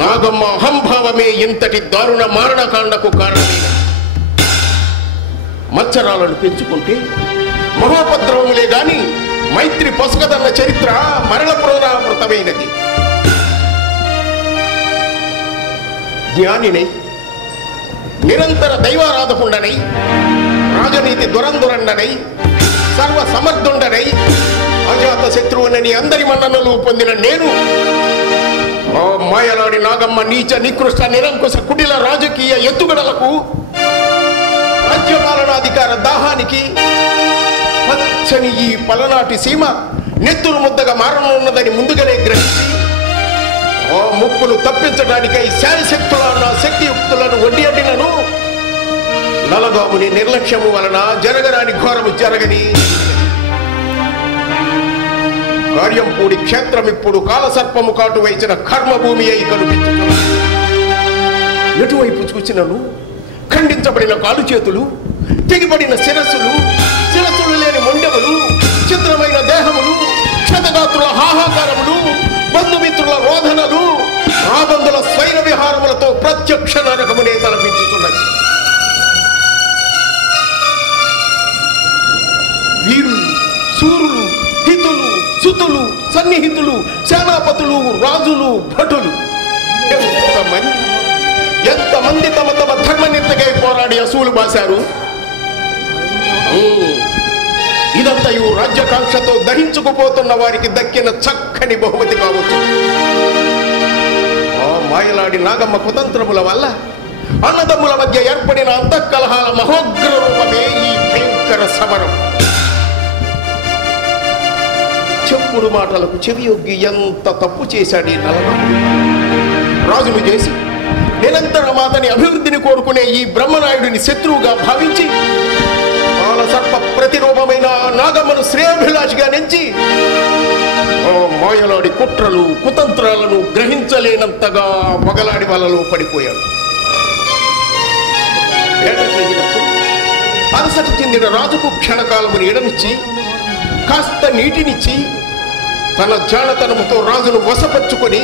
నాగమ్మ అహంభావమే ఇంతటి దారుణ మారణకాండకు కారణమే. మత్సరాలను పెంచుకుంటే మహోపద్రవములే గాని మైత్రి పొసగదన్న చరిత్ర మరణ పునరావృతమైనది. జ్ఞానినై, నిరంతర దైవారాధకుండనై, రాజనీతి దురందురండనై, సర్వ సమర్థుండనై, అజాత శత్రువునని అందరి మన్ననలు పొందిన నేను ఆ మాయలాడి నాగమ్మ నీచ నికృష్ట నిరంకుశ కుటిల రాజకీయ ఎత్తుగడలకు, రాజ్యపాలనాధికార దాహానికి పచ్చని ఈ పలనాటి సీమ నెత్తురు ముద్దగా మారనున్నదని ముందుగానే గ్రహించి ఆ ముప్పును తప్పించడానికై శాయశక్తుల నా శక్తియుక్తులను ఒడ్డియడినను నలగాముని నిర్లక్ష్యము వలన జరగరాని ఘోరము జరగని కార్యంపూడి క్షేత్రం ఇప్పుడు కాలసర్పము కాటు వైచిన కర్మభూమి అయి కనిపించుతుంది. ఎటువైపు చూసినను ఖండించబడిన కాలు చేతులు, తెగిపడిన శిరస్సులు, శిరస్సులు లేని మొండెములు, చిత్రమైన దేహములు, క్షతగాత్రుల హాహాకారములు, బంధుమిత్రుల రోధనలు, రాబందుల స్వైర విహారములతో ప్రత్యక్ష నరకమునే తలపించుతున్నది. వీరులు, శూరులు, హితులు, సుతులు, సన్నిహితులు, సేనాపతులు, రాజులు, భటులు ఎంతమంది తమ తమ ధర్మనిర్తకై పోరాడి అసూలు బాశారు. ఇదంతయు రాజ్యకాంక్షతో దహించుకుపోతున్న వారికి దక్కిన చక్కని బహుమతి కావచ్చు. ఆ మాయలాడి నాగమ్మ కుతంత్రముల వల్ల అన్నదమ్ముల మధ్య ఏర్పడిన అంతఃకలహాల మహోగ్ర రూపమే ఈ భయంకర సమరం. చెప్పుడు మాటలకు చెవియొగ్గి ఎంత తప్పు చేశాడు ఈ నలగాముడు. రాజును చేసి నిరంతరం అతని అభివృద్ధిని కోరుకునే ఈ బ్రహ్మనాయుడిని శత్రువుగా భావించి కాలసర్ప ప్రతిరూపమైన నాగమ్మను శ్రేయోభిలాషిగా నెంచి మాయలాడి కుట్రలు కుతంత్రాలను గ్రహించలేనంతగా మొగలాడి వలలో పడిపోయాడు. అలసట చెందిన రాజుకు క్షణకాలముని ఎడనిచ్చి కాస్త నీటినిచ్చి తన జానతనముతో రాజును వశపరుచుకొని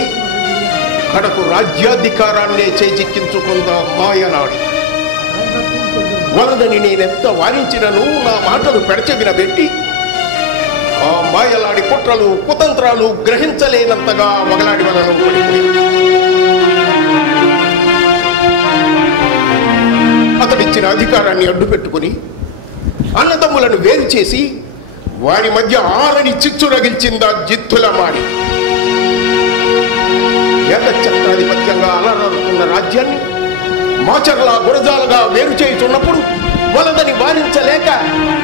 కడకు రాజ్యాధికారాన్నే చేజిక్కించుకుందా మాయనాడి. వలదని నేనెంత వారించినను నా మాటలు పెడచెవినబెట్టి ఆ మాయలాడి కుట్రలు కుతంత్రాలు గ్రహించలేనంతగా మొగలాడి వలలో పడిపోయాడు. అతడిచ్చిన అధికారాన్ని అడ్డుపెట్టుకుని అన్నదమ్ములను వేరు చేసి వారి మధ్య ఆరని చిచ్చు రగిల్చిందా జిత్తుల మాడి. ఏకఛత్రాధిపత్యంగా అలరారుతున్న రాజ్యాన్ని మాచర్ల గురజాలుగా వేరు చేయుచున్నప్పుడు వలదని వారించలేక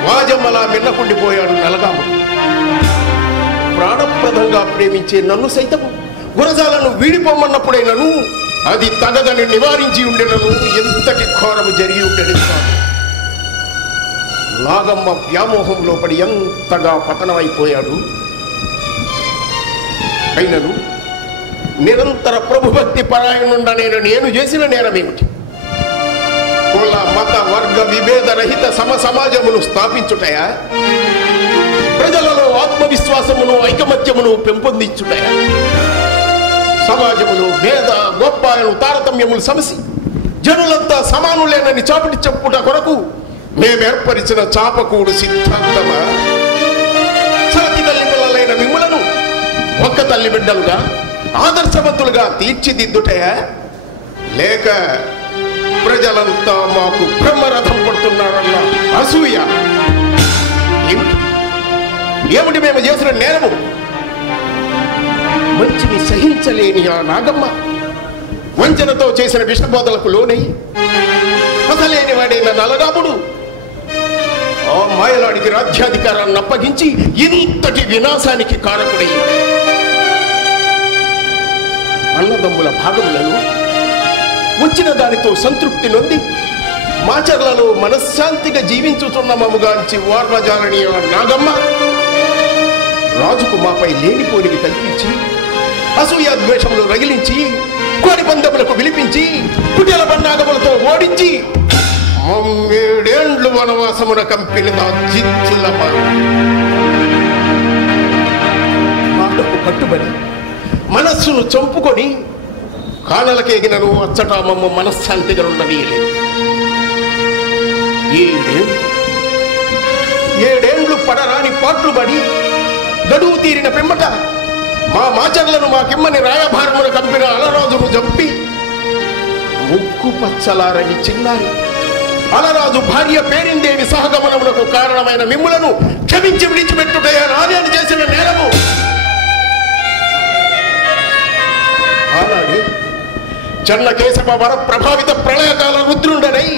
వాజమ్మలా మిన్నకుండిపోయాడు నలగాముడు. ప్రాణప్రదంగా ప్రేమించే నన్ను సైతం గురజాలను వీడిపోమన్నప్పుడైనను అది తగదని నివారించి ఉండెనను ఎంతటి ఘోరము జరిగి ఉండేది కాదు. నాగమ్మ వ్యామోహంలో పడి ఎంతగా పతనమైపోయాడు. అయినను నిరంతర ప్రభుభక్తి పరాయణుండనేను నేను చేసిన నేరమేమిటి? కుల మత వర్గ విభేద రహిత సమాజమును స్థాపించుటయా? ప్రజలలో ఆత్మవిశ్వాసమును ఐకమత్యమును పెంపొందించుటయా? సమాజములో భేద గొప్పను తారతమ్యములు సమసి జనులంతా సమానులేనని చాపటి చెప్పుట కొరకు మేమేర్పరిచిన చాపకూడు సిద్ధాంతమా? సాటి తల్లి పిల్లలైన మిమ్ములను ఒక్క తల్లి బిడ్డలుగా ఆదర్శవంతులుగా తీర్చిదిద్దుటయా? లేక ప్రజలంతా మాకు బ్రహ్మరథం పడుతున్నారన్న అసూయ? ఏమిటి మేము చేసిన నేరము? మంచిని సహించలేని ఆ నాగమ్మ వంచనతో చేసిన విషబోధలకు లోనై అసలేని వాడైన నలగాముడు ఆ మాయలాడికి రాజ్యాధికారాన్ని అప్పగించి ఇంతటి వినాశానికి కారకుడయ్యి అన్నదమ్ముల భాగములను వచ్చిన దానితో సంతృప్తి నొంది మాచర్లలో మనశ్శాంతిగా జీవించుతున్న మముగాంచి వార్వజాలని నాగమ్మ రాజుకు మాపై లేనిపోనివి కల్పించి అసూయాద్వేషములు రగిలించి కోడి పందములకు విలిపించి కుటిల పన్నాగములతో ఓడించి 7 ఏండ్లు వనవాసమున కంపిన జిత్తుల మాటకు కట్టుబడి మనస్సును చంపుకొని కానలకేగినను అచ్చట మమ్మ మనశ్శాంతిగా ఉండనీయలేదు. ఏడేండ్లు పడరాని పాట్లు పడి గడువు తీరిన పిమ్మట మా మాచర్లను మాకిమ్మని రాయభారమును కంపిన అలరాజును చంపి ముక్కు పచ్చలారని చిన్నారి అలరాజు భార్య పేరిందేవి సహగమనములకు కారణమైన మిమ్ములను క్షమించి విడిచిపెట్టుటయా నాదేని చేసిన నేరము. ఆనాడే చెన్నకేశవ వర ప్రభావిత ప్రళయకాల రుద్రుండనై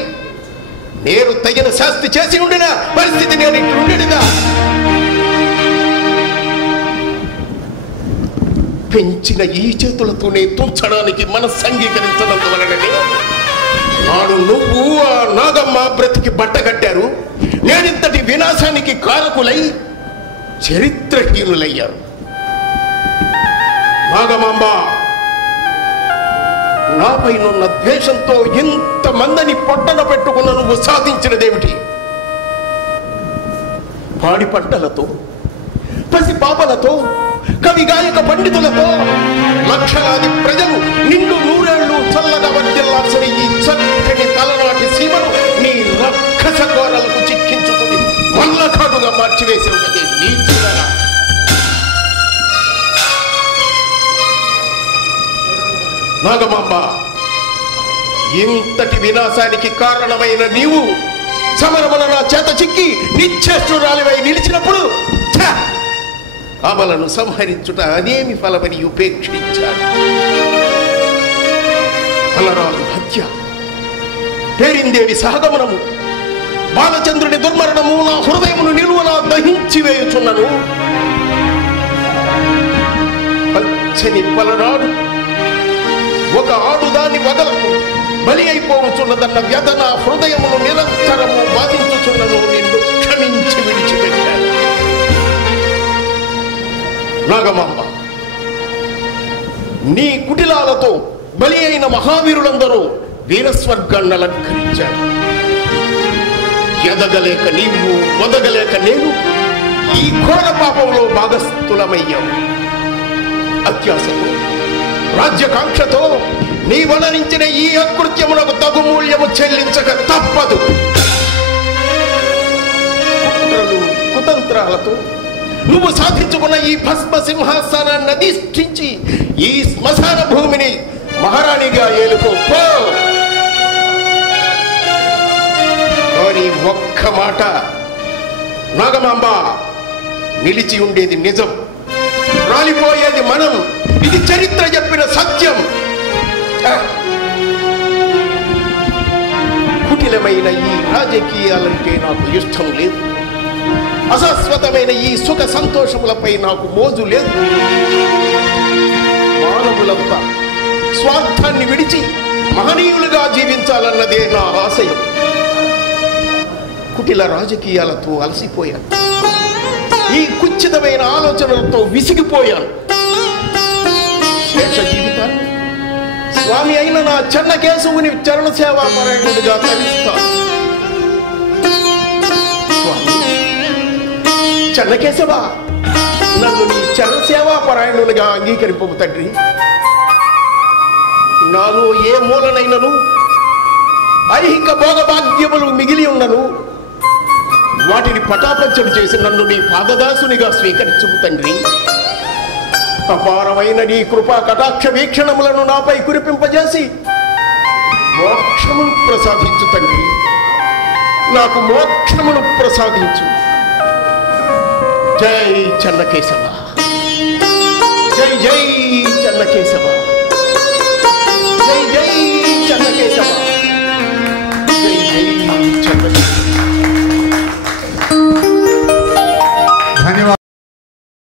నేను తగిన శాస్తి చేసి ఉండిన పరిస్థితి నేను ఇట్లుండేదిగా. పెంచిన ఈ చేతులతోనే తుంచడానికి మనస్సంగీకరించనందువలననే నాడు నువ్వు ఆ నాగమ్మ బ్రతికి బట్ట కట్టారు. నేనింతటి వినాశానికి కారకులై చరిత్రహీనులయ్యారు. నాగమాంబ, నాపైనున్న ద్వేషంతో ఇంతమందిని పొట్టన పెట్టుకున్న నువ్వు సాధించినదేమిటి? పాడి పంటలతో, పసి పాపలతో, కవి గాయక పండితులతో లక్షలాది ప్రజలు నిన్ను నూరేళ్లు చల్లగా వర్దిల్లాల్సిన ఈ చక్కని తలనాటి సీమను నీ రక్కస కోరలకు చిక్కించుకుని మల్లకాటుగా మార్చివేసే ఉన్నది నీచుడరా. నాగమాంబ, ఇంతటి వినాశానికి కారణమైన నీవు సమరమున నా చేత చిక్కి నిశ్చేష్టురాలివై నిలిచినప్పుడు అమలను సంహరించుట అదేమి ఫలమని ఉపేక్షించాడు. అలరాజు హత్య, పేరిందేవి సహగమనము, బాలచంద్రుని దుర్మరణము నా హృదయమును నిలువలా దహించి వేయుచున్నను. పచ్చని పలనాడు ఒక ఆడుదాన్ని వదలకు బలి అయిపోవచ్చున్నదన్న వ్యధ నా హృదయమును నిరంతరము బాధించుచున్నను. నిన్ను క్షమించి విడిచిపెట్టాను. నాగమాంబ, నీ కుటిలాలతో బలి అయిన మహావీరులందరూ వీరస్వర్గాన్ని అలంకరించారు. ఎదగలేక నీవు, వదగలేక నేను ఈ ఘోర పాపంలో భాగస్థులమయ్యావు. అత్యాశతో, రాజ్యకాంక్షతో నీ వనరించిన ఈ అకృత్యమునకు తగు మూల్యము చెల్లించక తప్పదు. కుట్రలు, కుతంత్రాలతో నువ్వు సాధించుకున్న ఈ భస్మ సింహాసనాన్ని అధిష్ఠించి ఈ శ్మశాన భూమిని మహారాణిగా ఏలుకో. కానీ ఒక్క మాట నాగమాంబ, నిలిచి ఉండేది నిజం, రాలిపోయేది మనం. ఇది చరిత్ర చెప్పిన సత్యం. కుటిలమైన ఈ రాజకీయాలంటే నాకు ఇష్టం లేదు. అశాశ్వతమైన ఈ సుఖ సంతోషములపై నాకు మోజు లేదు. మానవులంతా స్వార్థాన్ని విడిచి మహనీయులుగా జీవించాలన్నదే నా ఆశయం. కుటిల రాజకీయాలతో అలసిపోయాను. ఈ కుచ్చితమైన ఆలోచనలతో విసిగిపోయాను. శేష జీవితాన్ని స్వామి అయిన నా చెన్నకేశవుని చరణ సేవా పరాయణుడిగా తరిస్తాను. చెన్నకేశవ, నన్ను నీ చరణ సేవా పరాయణునిగా అంగీకరింపు తండ్రి. నాలో ఏ మూలనైనను ఐహిక భోగభాగ్యములు మిగిలి ఉన్నను వాటిని పటాపంచలు చేసి నన్ను నీ పాదదాసునిగా స్వీకరించుము తండ్రి. అపారమైన నీ కృపా కటాక్ష వీక్షణములను నాపై కురిపింపజేసి మోక్షమును ప్రసాదించు తండ్రి. నాకు మోక్షమును ప్రసాదించు. జై చెన్నకేశవ, జై జై చెన్నకేశవ.